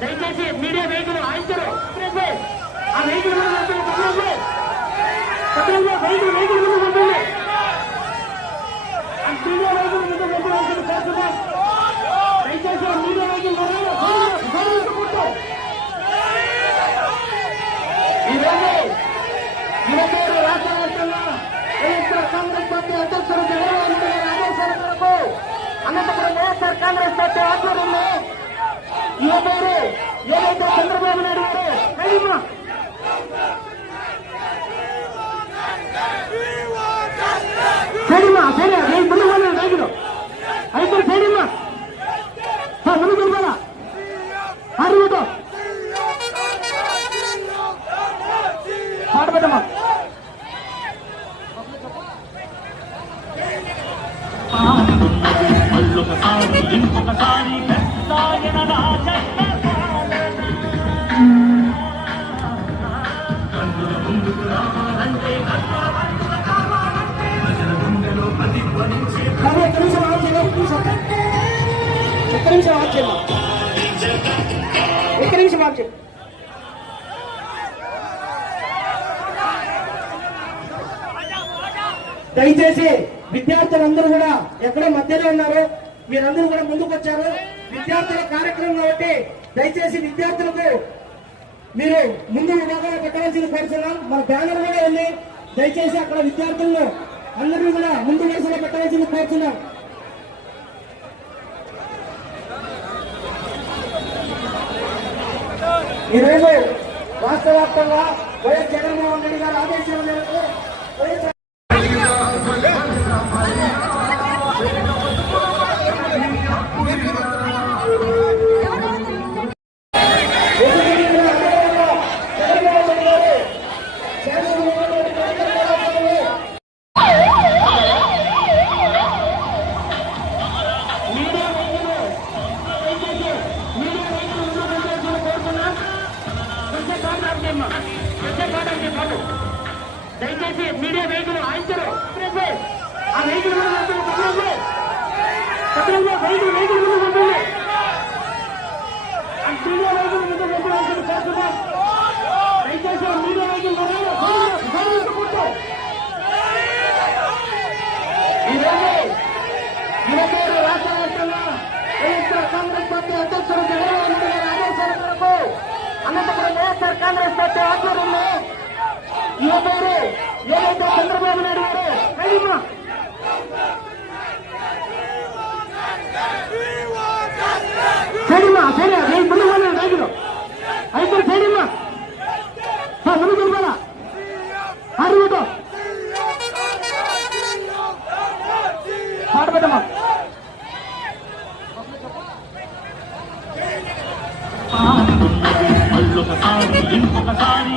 దయచేసి media vehicle ఆయించరు. ఆ వెహికల్ వెహికల్ వెహికల్ ఉంటుంది మీడియా వెహికల్ ముందు పెట్టడానికి కోరుతున్నాం దయచేసి మీడియా వెహికల్ ఈరోజు ఇరవై ఏడు రాష్ట్ర వ్యాప్తంగా కాంగ్రెస్ పార్టీ అధ్యక్షుడు జగన్మోహన్ రెడ్డి ఆదేశాల మేరకు అనంతపురం వైఎస్ఆర్ కాంగ్రెస్ పార్టీ ఆధ్వర్యంలో యువతరు ఏదైతే చంద్రబాబు నాయుడు గారు? కడిమా సైడమ్మా సరే రేపు ముందు పోలే రైతులు అయితే సైడమ్మా ముందు వెళ్ళాలా ఆరు పాట పెట్టమ్మా. మళ్ళొకసారి ఇంకొకసారి ఒక్క నిమిషం ఆఫ్ చేయండి, ఒక్క నిమిషం. ఒక్క నిమిషం ఆఫ్ చేయండి నిమిషం ఆఫ్ చేయండి దయచేసి విద్యార్థులందరూ కూడా ఎక్కడో మధ్యలో ఉన్నారు మీరందరూ కూడా ముందుకు వచ్చారు విద్యార్థుల కార్యక్రమం కాబట్టి దయచేసి విద్యార్థులకు మీరు ముందు విభాగంలో పెట్టవలసిన కోరుతున్నాం మన బ్యానర్ కూడా ఉంది. దయచేసి అక్కడ విద్యార్థులను అందరినీ కూడా ముందు వరుసలో పెట్టవలసింది కోరుతున్నాం ఈరోజు రాష్ట్ర వ్యాప్తంగా వైఎస్ జగన్మోహన్ రెడ్డి గారి ఆదేశాల మేరకు దయచేసి మీడియా వెహికల్ ఆయించారు. ఆ vehicle vehicle vehicle media vehicle ముందు వెళ్తున్న దయచేసి మీడియా వెహికల్ రాష్ట్ర వ్యాప్తంగా కాంగ్రెస్ పార్టీ అధ్యక్షుడు జగన్మోహన్ రెడ్డి గారి ఆదేశాల మేరకు అనంతపురం వైఎస్ఆర్ కాంగ్రెస్ పార్టీ ఆధ్వర్యంలో యువతరు ఏదైతే చంద్రబాబు నాయుడు గారు కడిమా సైడమ్మా సరే నేను ముందు పోలే రైతులు అయితే సైడమ్మా ముందు వెళ్ళాలా అరుగుతో పాట పెట్టమ్మా. మళ్ళొకసారి ఇంకొకసారి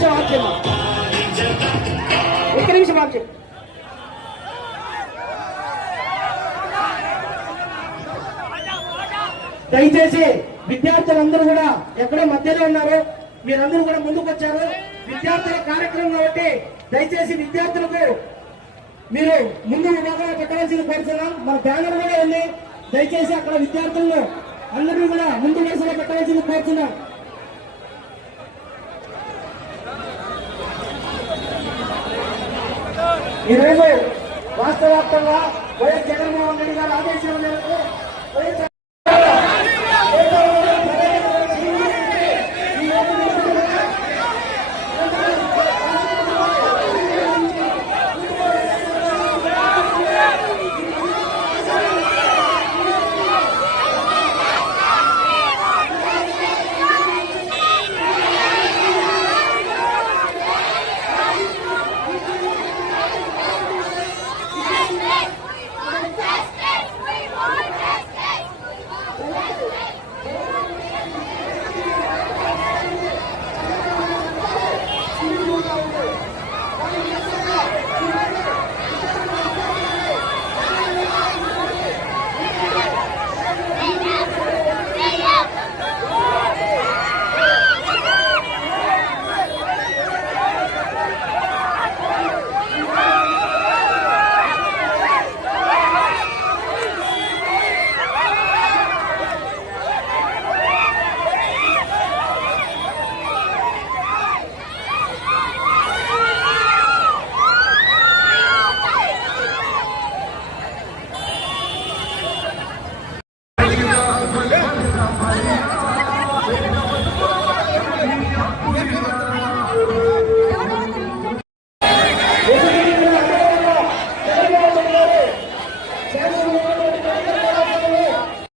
నిమిషం ఆఫ్ చేయండి ఒక్క నిమిషం ఆఫ్ చేయండి దయచేసి విద్యార్థులందరూ కూడా ఎక్కడో మధ్యలో ఉన్నారు. మీరందరూ కూడా ముందుకు వచ్చారు విద్యార్థుల కార్యక్రమం కాబట్టి దయచేసి విద్యార్థులకు మీరు ముందు విభాగంలో పెట్టవలసింది కోరుతున్నాం. మన బ్యానర్ కూడా ఉంది. దయచేసి అక్కడ విద్యార్థులను అందరినీ కూడా ముందు వరుసలో పెట్టవలసింది కోరుతున్నాం. ఈరోజు రాష్ట్ర వ్యాప్తంగా వైఎస్ జగన్మోహన్ రెడ్డి గారి ఆదేశాల మేరకు వైఎస్